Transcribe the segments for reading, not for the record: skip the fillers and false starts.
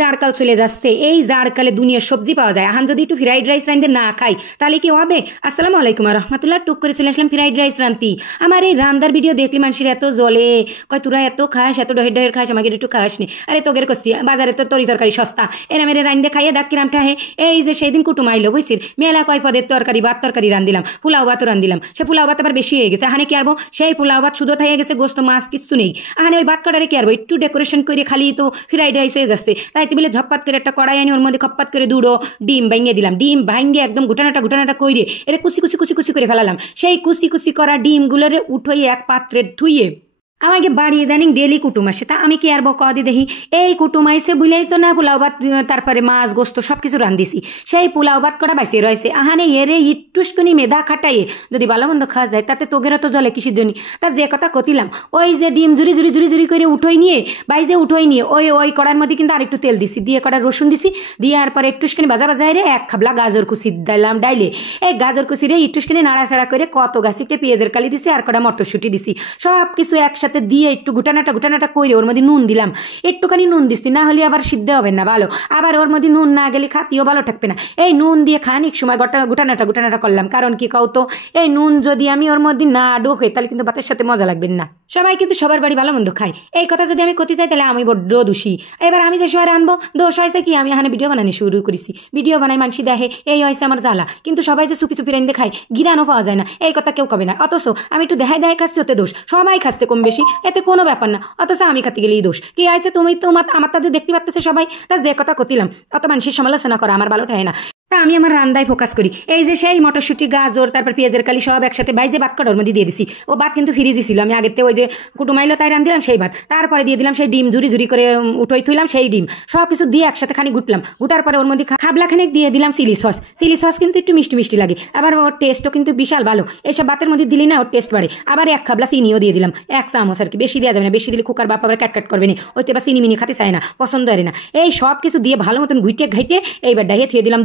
জাড়কাল চলে যাচ্ছে, এই জাড়কালে দুনিয়ার সবজি পাওয়া যায়। এখন যদি একটু ফ্রাইড রাইস রাঁধতে না খাই তাহলে কি হবে? আসসালামু আলাইকুম রহমতুল্লাহ। টুক করে চলে আসলাম ফ্রাইড রাইস রাঁধতি। আমার এই রান্দার ভিডিও দেখলি মানুষের এত জ্বলে, কয় তোরা এত খাস, এত ডহের ডহের খাস, আমাকে একটু খাস নি। আরে তোগের করছি বাজারে তো তরি তরকারি সস্তা, এরা মেরে রাঁধতে খাইয়ে দেখ কিরামটা হে। এই যে সেই দিন কুটুম আইলো বুঝছিস, মেলা কয় পদের তরকারি ভাত তরকারি রান্ধিলাম, পোলাও ভাতও রান্ধিলাম। সে পোলাও ভাত আবার বেশি হয়ে গেছে, হানে কি আরবো? সেই পোলাও ভাত শুধু থাইয়ে গেছে, গোস্ত মাছ কিচ্ছু নেই। আহানে ওই ভাত কাটারে কি আরবো? একটু ডেকোরেশন করে খালি তো ফ্রাইড রাইস হয়ে যাচ্ছে। তাই বলে ঝপ্পাত করে একটা কড়াই আনি, ওর মধ্যে খপ্পাত করে দুটো ডিম ভাঙিয়ে দিলাম। ডিম ভাঙিয়ে একদম ঘুটানাটা কইরে এর কুচি কুচি কুচি কুচি করে ফেলালাম। সেই কুচি কুচি করা ডিমগুলোরে উঠোই এক পাত্রে ধুইয়ে আমাকে বাড়িয়ে দেন ডেলি কুটুম আসে। তা আমি কি আর কদি দেখি এই কুটুম আইসে বুঝলেই তো না পোলাও ভাত তারপরে মাছ গোস্ত সব কিছু রান্ধিছি, সেই পোলাও ভাত করা বাইসে রয়েছে। আহানে এরে ইটুসকুনি মেধা খাটাইয়ে যদি ভালো মন্দ খাওয়া যায় তাতে তোগেরও তো জলে কিসের জন্য? তা যে কথা কতিলাম, ওই যে ডিম জুরি জুরি জুরি জুরি করে উঠোই নিয়ে বাইজে উঠোই নিয়ে ওই কড়ার মধ্যে কিন্তু আরেকটু তেল দিছি, দিয়ে কড়া রসুন দিছি, দিয়ে আর পরে একটুসখানি ভাজা ভাজায় রে এক খাবলা গাজর কুচি দিলাম ডাইলে। এই গাজর কুচি রে একটুসখানি নাড়াচাড়া করে কত গাছিতে পেঁয়াজের কালি দিছি আর কটা মটরশুঁটি দিছি, সব কিছু একসাথে দিয়ে একটু ঘুটানাটা কইরে ওর মধ্যে নুন দিলাম। একটুখানি নুন দিচ্ছি, না হলে আবার সিদ্ধ হবে না ভালো, আবার ওর মধ্যে নুন না গেলে খাতিও ভালো থাকবে না। এই নুন দিয়ে খানিক সময় ঘুটানাটা করলাম, কারণ কি কও তো, এই নুন যদি আমি ওর মধ্যে না ঢোকে তাহলে কিন্তু ভাতের সাথে মজা লাগবে না। সবাই কিন্তু সবার বাড়ি ভালো মন্দ খায়, এই কথা যদি আমি করতে চাই তাহলে আমি বড্ড দোষী। এবার আমি যে সময় আনবো দোষ হয়েছে কি, আমি এখানে ভিডিও বানানো শুরু করেছি, ভিডিও বানাই মানুষ দেখে, এই হয়েছে আমার জ্বালা। কিন্তু সবাই যে চুপি রান্ধে খায়, গিরানো পাওয়া যায় না, এই কথা কেউ কবে না। অথচ আমি একটু দেখায় খাচ্ছি ওতে দোষ, সবাই খাচ্ছে কম বেশি, এতে কোনো ব্যাপার না। অথচ আমি খাতে গেলেই দোষ। কি আছে তুমি তো আমার তাদের দেখতে পাচ্ছ সবাই, তা যে কথা করতিলাম অত মানুষের সমালোচনা করা আমার ভালো ঠায় না। তা আমি আমার রান্দায় ফোকাস করি। এই যে সেই মটরশুঁটি গাজর তারপর পেঁয়াজের কালি সব একসাথে বাইজে ভাত করার মধ্যে দিয়ে দিছি। ও ভাত কিন্তু ফ্রিজে ছিল, আমি আগেতে ওই যে কুটুমাইলো তাই রান্ধিলাম সেই ভাত, তারপরে দিয়ে দিলাম সেই ডিম জুরি করে উঠোই থইলাম, সেই ডিম সব কিছু দিয়ে একসাথে খানি গুটলাম। গুটার পরে ওর মধ্যে খাবলা খানিক দিয়ে দিলাম চিলি সস কিন্তু একটু মিষ্টি লাগে, আবার ওর টেস্টও কিন্তু বিশাল ভালো। এইসব ভাতের মধ্যে দিলি না ওর টেস্ট বাড়ে। আবার এক খাবলা চিনিও দিয়ে দিলাম, এক চামচ আর কি, বেশি দেওয়া যাবে না, বেশি দিলে কুকার বাপ আবার ক্যাট করবে না, ওইতে বা চিনি মিনি খাতে চায় না, পছন্দ হয় না। এই সব কিছু দিয়ে ভালো মতন ঘাইটে এইবার ডাইয়ে থুয়ে দিলাম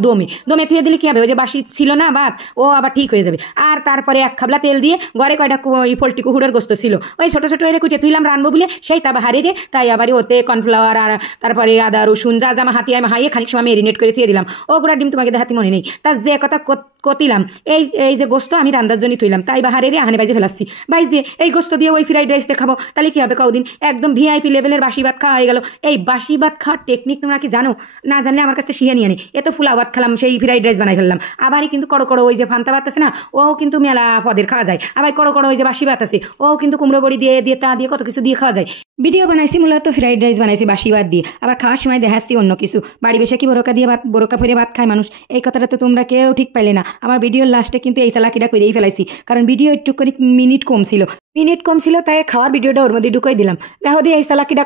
দমে থুয়ে দিলে কি হবে, ওই যে বাসি ছিল না ভাত, ও আবার ঠিক হয়ে যাবে। আর তারপরে এক খাবলা তেল দিয়ে ঘরে কয়টা পোল্ট্রি কুকুরের গোস্ত ছিল, ওই ছোট এরে কুচে তুইলাম রানবো বলে, সেই তাবা হারিয়ে তাই আবার ওতে কর্নফ্লাওয়ার আর তারপরে আদা রসুন যা জামা হাইয়ে খানিক সময় মেরিনেট করে থুয়ে দিলাম। ও গুড়া ডিম তোমাকে দেখাতে মনে নেই। তা যে কথা কতিলাম, এই যে গোস্ত আমি রান্দার জন্য থইলাম, তাই বা হারে আহানে বাইজে ফেলাচ্ছি। বাইজে এই গোস্ত দিয়ে ওই ফ্রাইড রাইস দেখাবো, তাহলে কি হবে কদিন একদম ভিআইপি লেভেলের বাসি ভাত খাওয়া হয়ে গেল। এই বাসি ভাত খাওয়ার টেকনিক তোমরা কি জানো? না জানলে আমার কাছে শিখে নিয়ে নি। এত ফুলা ভাত খেলাম, সেই ফ্রাইড রাইস বানাই ফেললাম। আবারই কিন্তু কড়ো ওই যে ফান্তা ভাত আছে না, ও কিন্তু মেলা পদের খাওয়া যায়। আবার কড়ো ওই যে বাসি ভাত আছে, ও কিন্তু কুমড়ো বড়ি দিয়ে তা দিয়ে কত কিছু দিয়ে খাওয়া যায়। ভিডিও বানাইছি মূলত ফ্রাইড রাইস বানাইছি বাসি ভাত দিয়ে, আবার খাওয়ার সময় দেখাচ্ছি অন্য কিছু। বাড়ি বেশি কি বোরকা ফেরে ভাত খায় মানুষ, এই কথাটা তো তোমরা কেউ ঠিক পাইলে না। আমার ভিডিওর লাস্টে কিন্তু এই চালাকিটা করেই ফেলাইছি, কারণ ভিডিও একটু করে মিনিট কম ছিল, তাই খাওয়ার ভিডিওটা ওর মধ্যে ঢুকাই দিলাম। দেখো দিয়ে এই চালাকিটা